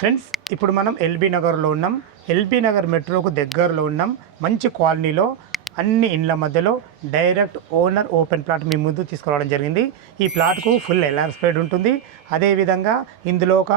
Friends ఇప్పుడు మనం LB నగర్లో ఉన్నాం. ఎల్బీ నగర్ మెట్రోకు దగ్గరలో ఉన్నాం. మంచి కాలనీలో అన్ని ఇండ్ల మధ్యలో డైరెక్ట్ ఓనర్ ఓపెన్ ప్లాట్ మీ ముందు తీసుకురావడం జరిగింది. ఈ ప్లాట్కు ఫుల్ ఎల్ఆర్ స్ప్రెడ్ ఉంటుంది. అదేవిధంగా ఇందులో ఒక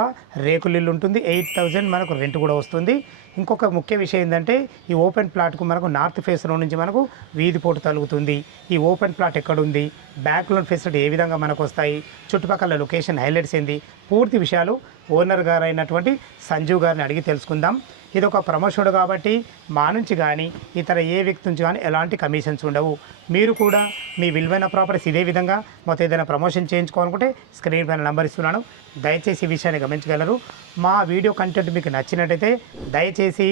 రేకులు ఇల్లు ఉంటుంది. 8,000 మనకు రెంట్ కూడా వస్తుంది. ఇంకొక ముఖ్య విషయం ఏంటంటే ఈ ఓపెన్ ప్లాట్కు మనకు నార్త్ ఫేస్లో నుంచి మనకు వీధి పోటు తలుగుతుంది. ఈ ఓపెన్ ప్లాట్ ఎక్కడుంది, బ్యాక్ లోన్ ఫెసిలిటీ ఏ విధంగా మనకు వస్తాయి, చుట్టుపక్కల లొకేషన్ హైలైట్స్ ఏంది, పూర్తి విషయాలు ఓనర్ గారు అయినటువంటి సంజీవ్ గారిని అడిగి తెలుసుకుందాం. ఇది ఒక ప్రమోషన్ కాబట్టి మా నుంచి కానీ ఇతర ఏ వ్యక్తి నుంచి కానీ ఎలాంటి కమిషన్స్ ఉండవు. మీరు కూడా మీ విలువైన ప్రాపర్టీస్ ఇదే విధంగా మొత్తం ఏదైనా ప్రమోషన్ చేయించుకోవాలనుకుంటే స్క్రీన్ పైన నెంబర్ ఇస్తున్నాను. దయచేసి ఈ విషయాన్ని గమనించగలరు. మా వీడియో కంటెంట్ మీకు నచ్చినట్టయితే దయచేసి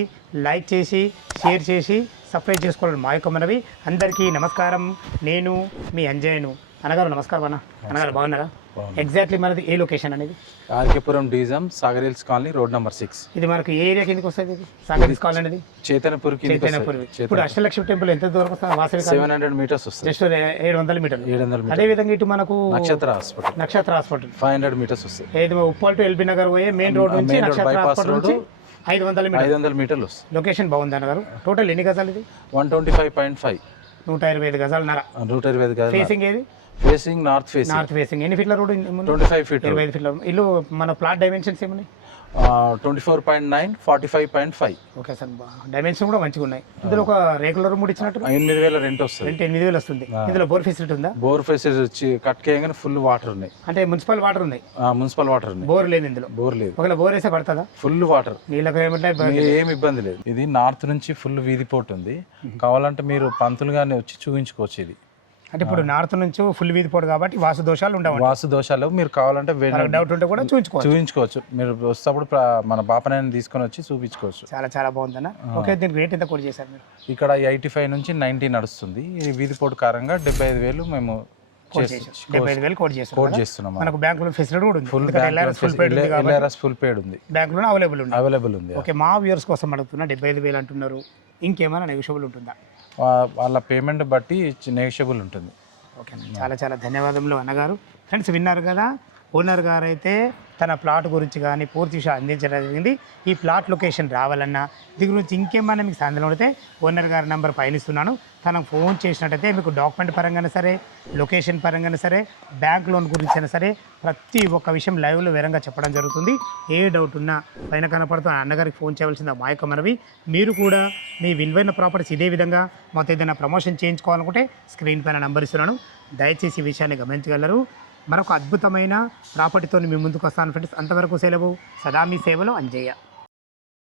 లైక్ చేసి షేర్ చేసి సబ్స్క్రైబ్ చేసుకోవాలని మా యొక్క మనవి. అందరికీ నమస్కారం. నేను మీ అంజయ్యను. అనగారు నమస్కారం అన్న. అనగారు బాగున్నారా? ఎగ్జాక్ట్లీ మనది ఏ లొకేషన్ అనేది? RK Puram division Sagar hills colony road number 6. ఇది మనకు ఏ ఏరియా కిందకి వస్తుంది? సాగర్ హిల్స్ కాలనీ అనేది చైతన్యపూర్. ఇప్పుడు అష్టలక్ష్మి టెంపుల్ ఎంత దూరం వస్తుంది? వాసవి 700 మీటర్స్ వస్తుంది. జస్ట్ 700 మీటర్లు. అదే విధంగా ఇటు మనకు నక్షత్ర హాస్పిటల్ 500 మీటర్స్ వస్తుంది. ఏది ఉప్పల్ టు ఎల్బీ నగర్ పోయే మెయిన్ రోడ్ నుంచి నక్షత్ర హాస్పిటల్ నుంచి 500 మీటర్లు వస్తుంది. లొకేషన్ బాగుంది అన్నగారు. టోటల్ ఎన్ని గజాలు ఇది? 125.5. 125 గజాలున్నర. 125 గజాలు. ఫేసింగ్ ఏది? Facing north facing. North facing. ఎన్ని ఫీట్ల రోడ్? 25 ఫీట్. 25 ఫీట్ల ఇల్లు. మన ప్లాట్ డైమెన్షన్స్ ఏమున్నాయి? 24.9, 45.5. ఓకే సార్, డైమెన్షన్ కూడా మంచిగా ఉన్నాయి. ఇందులో ఒక రెగ్యులర్ రూమ్ ఇచ్చినట్టు 8,000 రెంట్ వస్తుంది. రెంట్ 8,000 వస్తుంది. ఇందులో బోర్ ఫెసిలిటీ ఉందా? బోర్ ఫెసిలిటీ వచ్చి కట్ చేయగానే ఫుల్ వాటర్ ఉన్నాయి. అంటే మున్సిపల్ వాటర్ ఉన్నాయి? మున్సిపల్ వాటర్ ఉన్నాయి. బోర్ లేదు ఇందులో? బోర్ లేదు. ఒకవేళ బోర్ వేసే పడుతుందా? Full water. నీళ్ళకి ఏమి ఇబ్బంది లేదు. ఇది నార్త్ నుంచి ఫుల్ వీధి పోటు ఉంది. కావాలంటే మీరు పంతులు గారిని వచ్చి చూపించుకోవచ్చు. ఇది అంటే ఇప్పుడు నార్త్ నుంచి ఫుల్ వీధి పోడు కాబట్టి వాస్తు దోషాలు ఉండవు. వాస్తు దోషాలు మీరు కావాలంటే డౌట్ ఉంటే కూడా చూపించుకోవచ్చు. మీరు వస్తేప్పుడు మన బాపనాయని తీసుకొని వచ్చి చూపించుకోవచ్చు. చాలా చాలా బాగుందన్న. ఓకే, దీనికి రేట్ ఎంత కోట్ చేశారు మీరు? ఇక్కడ 85 నుంచి 90 నడుస్తుంది. ఇది వీధి పోటు కారంగా 75,000 మేము 75,000 కోట్ చేస్తున్నాం. మనకు బ్యాంక్ లోన్ ఫెసిలిటీ కూడా ఉంది. ఫుల్ ఫుల్ పేడ్ ఉంది. బ్యాంక్ లోన్ అవైలబుల్ ఉంది. ఓకే, మా వ్యూవర్స్ కోసం అడుగుతున్నా. 75,000 అంటున్నారు. ఇంకేమైనా నెగోషియబుల్ ఉంటుందా? వాళ్ళ పేమెంట్ బట్టి నెగోషియబుల్ ఉంటుంది. ఓకే, చాలా చాలా ధన్యవాదములు అన్నగారు. ఫ్రెండ్స్ విన్నారు కదా, ఓనర్ గారు అయితే తన ప్లాట్ గురించి కానీ పూర్తి విషయం అందించడం జరిగింది. ఈ ప్లాట్ లొకేషన్ రావాలన్నా దీని గురించి ఇంకేమన్నా మీకు సందేహం పడితే ఓనర్ గారి నెంబర్ పైన ఇస్తున్నాను. తనకు ఫోన్ చేసినట్టయితే మీకు డాక్యుమెంట్ పరంగానే సరే, లొకేషన్ పరంగానే సరే, బ్యాంక్ లోన్ గురించి అయినా సరే ప్రతి ఒక్క విషయం లైవ్లో వివరంగా చెప్పడం జరుగుతుంది. ఏ డౌట్ ఉన్నా పైన కనపడుతున్న అన్నగారికి ఫోన్ చేయవలసింది మా యొక్క మనవి. మీరు కూడా మీ విలువైన ప్రాపర్టీస్ ఇదే విధంగా మొత్తం ఏదైనా ప్రమోషన్ చేయించుకోవాలనుకుంటే స్క్రీన్ పైన నెంబర్ ఇస్తున్నాను. దయచేసి ఈ విషయాన్ని గమనించగలరు. మరొక అద్భుతమైన ప్రాపర్టీతో మీ ముందుకు వస్తాను ఫ్రెండ్స్. అంతవరకు సెలవు. సదా మీ సేవలో అంజయ్య.